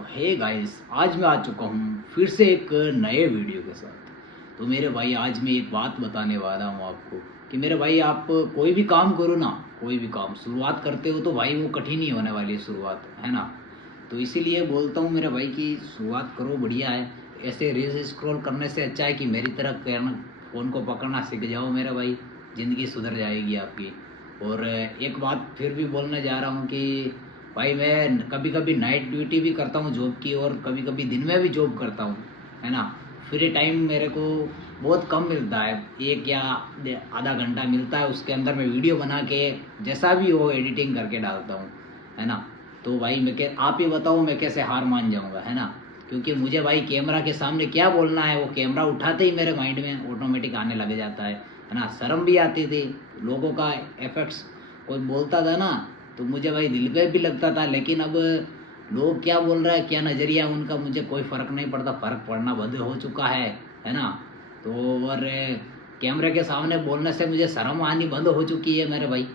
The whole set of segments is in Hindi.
तो हे गाइस, आज मैं आ चुका हूँ फिर से एक नए वीडियो के साथ। तो मेरे भाई, आज मैं एक बात बताने वाला हूँ आपको कि मेरे भाई, आप कोई भी काम करो ना, कोई भी काम शुरुआत करते हो तो भाई वो कठिन ही होने वाली है शुरुआत, है ना। तो इसीलिए बोलता हूँ मेरे भाई कि शुरुआत करो, बढ़िया है। ऐसे रील्स स्क्रॉल करने से अच्छा है कि मेरी तरह करना, फ़ोन को पकड़ना सीख जाओ मेरे भाई, ज़िंदगी सुधर जाएगी आपकी। और एक बात फिर भी बोलने जा रहा हूँ कि भाई, मैं कभी कभी नाइट ड्यूटी भी करता हूँ जॉब की, और कभी कभी दिन में भी जॉब करता हूँ, है ना। फ्री टाइम मेरे को बहुत कम मिलता है, एक या आधा घंटा मिलता है, उसके अंदर मैं वीडियो बना के जैसा भी हो एडिटिंग करके डालता हूँ, है ना। तो भाई आप ही बताओ, मैं कैसे हार मान जाऊँगा, है ना। क्योंकि मुझे भाई कैमरा के सामने क्या बोलना है, वो कैमरा उठाते ही मेरे माइंड में ऑटोमेटिक आने लग जाता है ना। शर्म भी आती थी, लोगों का इफेक्ट्स कोई बोलता था ना, तो मुझे भाई दिल पे भी लगता था। लेकिन अब लोग क्या बोल रहा है, क्या नज़रिया है उनका, मुझे कोई फ़र्क नहीं पड़ता, फ़र्क पड़ना बंद हो चुका है ना। तो और कैमरे के सामने बोलने से मुझे शर्म आनी बंद हो चुकी है मेरे भाई,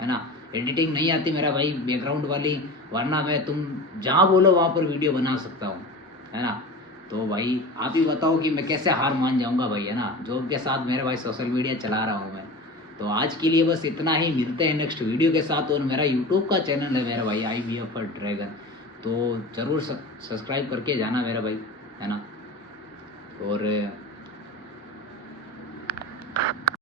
है ना। एडिटिंग नहीं आती मेरा भाई, बैकग्राउंड वाली, वरना मैं तुम जहाँ बोलो वहाँ पर वीडियो बना सकता हूँ, है ना। तो भाई आप ही बताओ कि मैं कैसे हार मान जाऊँगा भाई, है ना। जॉब के साथ मेरे भाई सोशल मीडिया चला रहा हूँ मैं। तो आज के लिए बस इतना ही, मिलते हैं नेक्स्ट वीडियो के साथ। और मेरा यूट्यूब का चैनल है मेरा भाई, IBF ड्रैगन, तो ज़रूर सब्सक्राइब करके जाना मेरा भाई, है ना। और